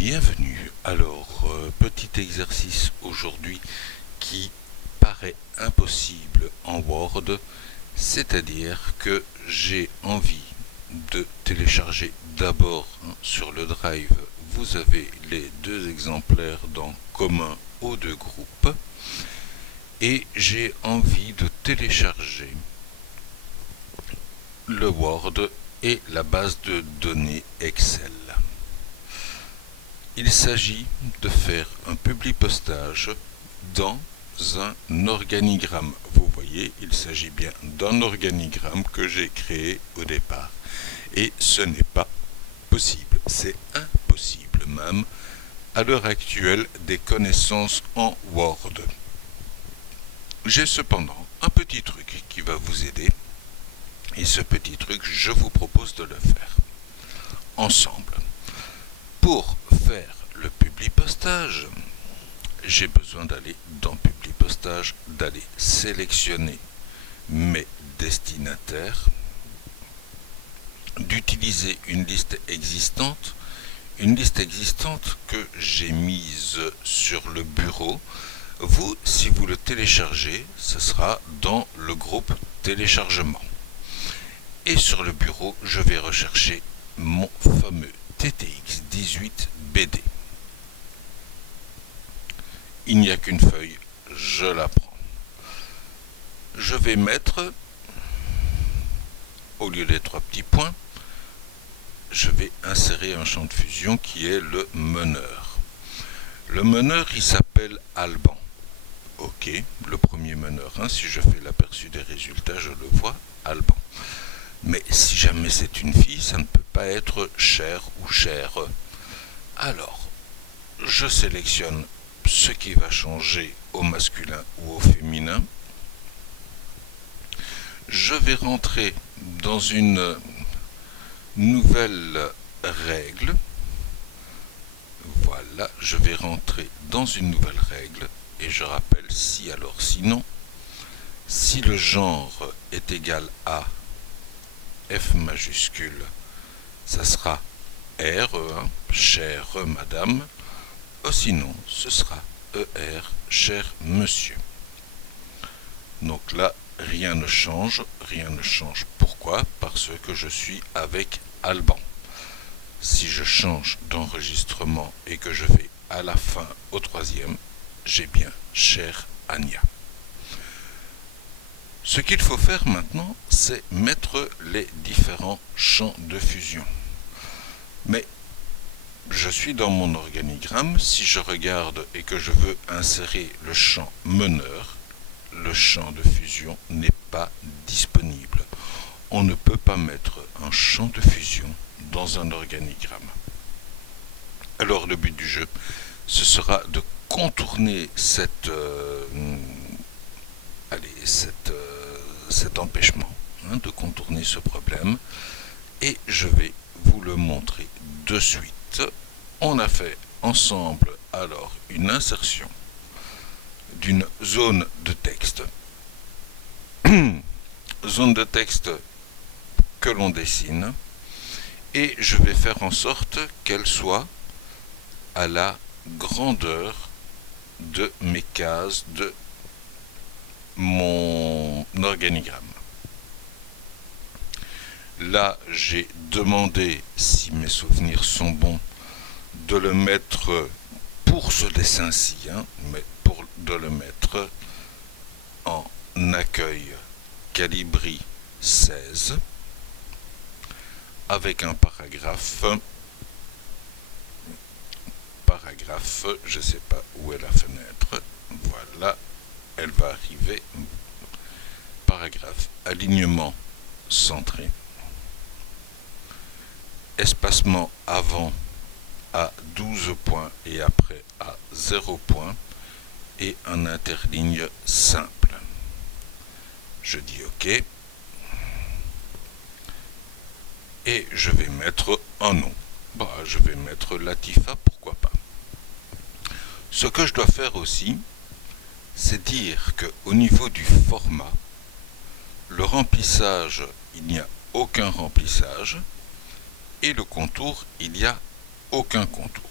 Bienvenue. Alors, petit exercice aujourd'hui qui paraît impossible en Word, c'est-à-dire que j'ai envie de télécharger d'abord sur le Drive. Vous avez les deux exemplaires dans commun aux deux groupes et j'ai envie de télécharger le Word et la base de données Excel. Il s'agit de faire un publipostage dans un organigramme. Vous voyez, il s'agit bien d'un organigramme que j'ai créé au départ. Et ce n'est pas possible, c'est impossible même, à l'heure actuelle, des connaissances en Word. J'ai cependant un petit truc qui va vous aider. Et ce petit truc, je vous propose de le faire ensemble. Pour faire le publipostage, j'ai besoin d'aller dans publipostage, d'aller sélectionner mes destinataires, d'utiliser une liste existante que j'ai mise sur le bureau. Vous, si vous le téléchargez, ce sera dans le groupe téléchargement. Et sur le bureau, je vais rechercher mon fameux TTX 18 BD. Il n'y a qu'une feuille, je la prends. Je vais mettre, au lieu des trois petits points, je vais insérer un champ de fusion qui est le meneur. Le meneur, il s'appelle Alban. Ok, le premier meneur, si je fais l'aperçu des résultats, je le vois, Alban. Mais si jamais c'est une fille, ça ne peut pas être cher ou chère. Alors, je sélectionne ce qui va changer au masculin ou au féminin. Je vais rentrer dans une nouvelle règle. Voilà, je vais rentrer dans une nouvelle règle. Et je rappelle si alors sinon, si le genre est égal à F majuscule, ça sera R, chère madame, ou sinon ce sera ER, cher monsieur. Donc là, rien ne change. Pourquoi? Parce que je suis avec Alban. Si je change d'enregistrement et que je vais à la fin au troisième, j'ai bien chère Ania. Ce qu'il faut faire maintenant, c'est mettre les différents champs de fusion. Mais je suis dans mon organigramme, si je regarde et que je veux insérer le champ meneur, le champ de fusion n'est pas disponible. On ne peut pas mettre un champ de fusion dans un organigramme. Alors le but du jeu, ce sera de contourner cet empêchement, de contourner ce problème, et je vais vous le montrer de suite. On a fait ensemble alors une insertion d'une zone de texte, zone de texte que l'on dessine, et je vais faire en sorte qu'elle soit à la grandeur de mes cases de mon organigramme. Là, j'ai demandé, si mes souvenirs sont bons, de le mettre pour ce dessin-ci, mais de le mettre en accueil Calibri 16 avec un paragraphe, je ne sais pas où est la fenêtre, voilà, elle va arriver, paragraphe, alignement centré, espacement avant à 12 points et après à 0 points, et un interligne simple. Je dis OK. Et je vais mettre un nom. Je vais mettre Latifa, pourquoi pas. Ce que je dois faire aussi, c'est dire qu'au niveau du format, le remplissage, il n'y a aucun remplissage, et le contour, il n'y a aucun contour.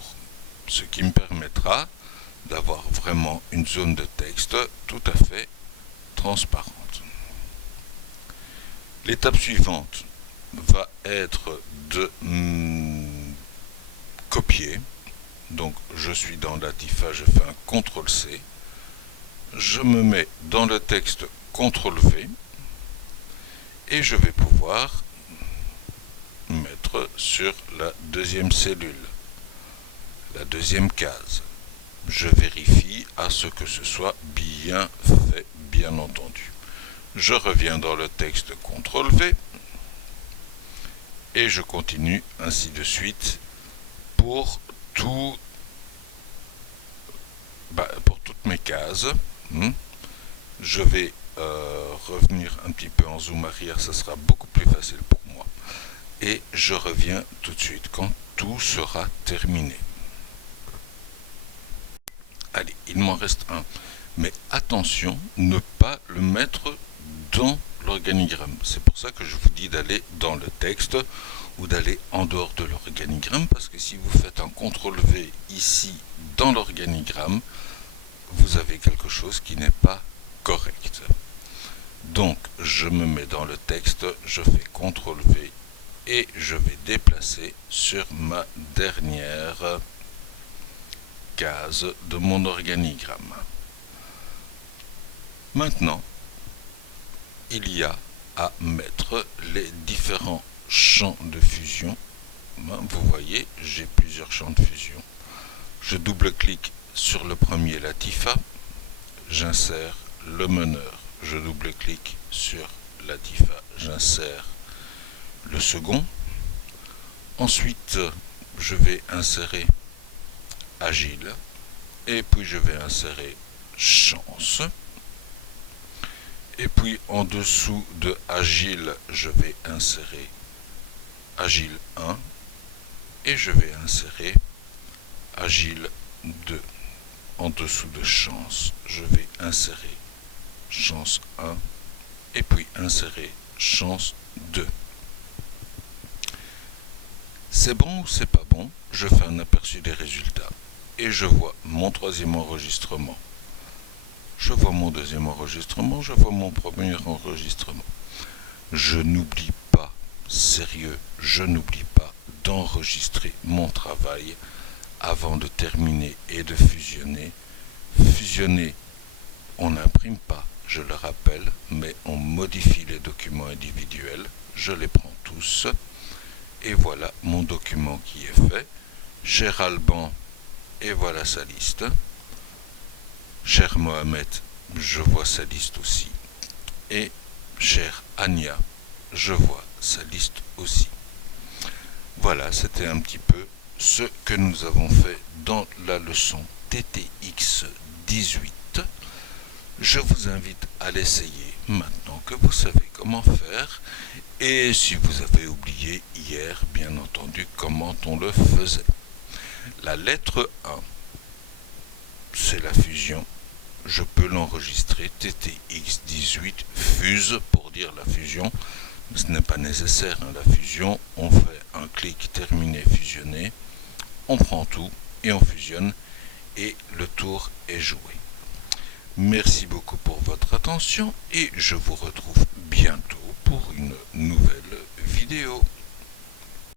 ce qui me permettra d'avoir vraiment une zone de texte tout à fait transparente. L'étape suivante va être de copier. Donc je suis dans Latifa, je fais un CTRL-C, je me mets dans le texte CTRL-V et je vais pouvoir mettre sur la deuxième cellule, la deuxième case. Je vérifie à ce que ce soit bien fait, bien entendu. Je reviens dans le texte CTRL-V et je continue ainsi de suite pour toutes mes cases. Je vais revenir un petit peu en zoom arrière, ça sera beaucoup plus facile pour moi. Et je reviens tout de suite quand tout sera terminé. Allez, il m'en reste un. Mais attention, ne pas le mettre dans l'organigramme. C'est pour ça que je vous dis d'aller dans le texte ou d'aller en dehors de l'organigramme, parce que si vous faites un CTRL-V ici dans l'organigramme, vous avez quelque chose qui n'est pas correct. Donc, je me mets dans le texte, je fais CTRL-V et je vais déplacer sur ma dernière case de mon organigramme. Maintenant, il y a à mettre les différents champs de fusion. Vous voyez, j'ai plusieurs champs de fusion. Je double-clique sur le premier Latifa, j'insère le meneur. Je double-clique sur Latifa, j'insère le second. Ensuite, je vais insérer Agile et puis je vais insérer Chance. Et puis en dessous de Agile, je vais insérer Agile 1 et je vais insérer Agile 2. En dessous de Chance, je vais insérer Chance 1 et puis insérer Chance 2. C'est bon ou c'est pas bon? Je fais un aperçu des résultats et je vois mon troisième enregistrement. Je vois mon deuxième enregistrement, je vois mon premier enregistrement. Je n'oublie pas, sérieux, je n'oublie pas d'enregistrer mon travail avant de terminer et de fusionner. Fusionner, on n'imprime pas, je le rappelle, mais on modifie les documents individuels. Je les prends tous. Et voilà mon document qui est fait. Cher Alban, et voilà sa liste. Cher Mohamed, je vois sa liste aussi. Et cher Ania, je vois sa liste aussi. Voilà, c'était un petit peu ce que nous avons fait dans la leçon TTX 18. Je vous invite à l'essayer maintenant que vous savez comment faire. Et si vous avez oublié hier, bien entendu, comment on le faisait. La lettre 1, c'est la fusion. Je peux l'enregistrer, TTX18 fuse pour dire la fusion. Ce n'est pas nécessaire, hein, la fusion. On fait un clic terminé, fusionné. On prend tout et on fusionne et le tour est joué. Merci beaucoup pour votre attention et je vous retrouve bientôt pour une nouvelle vidéo.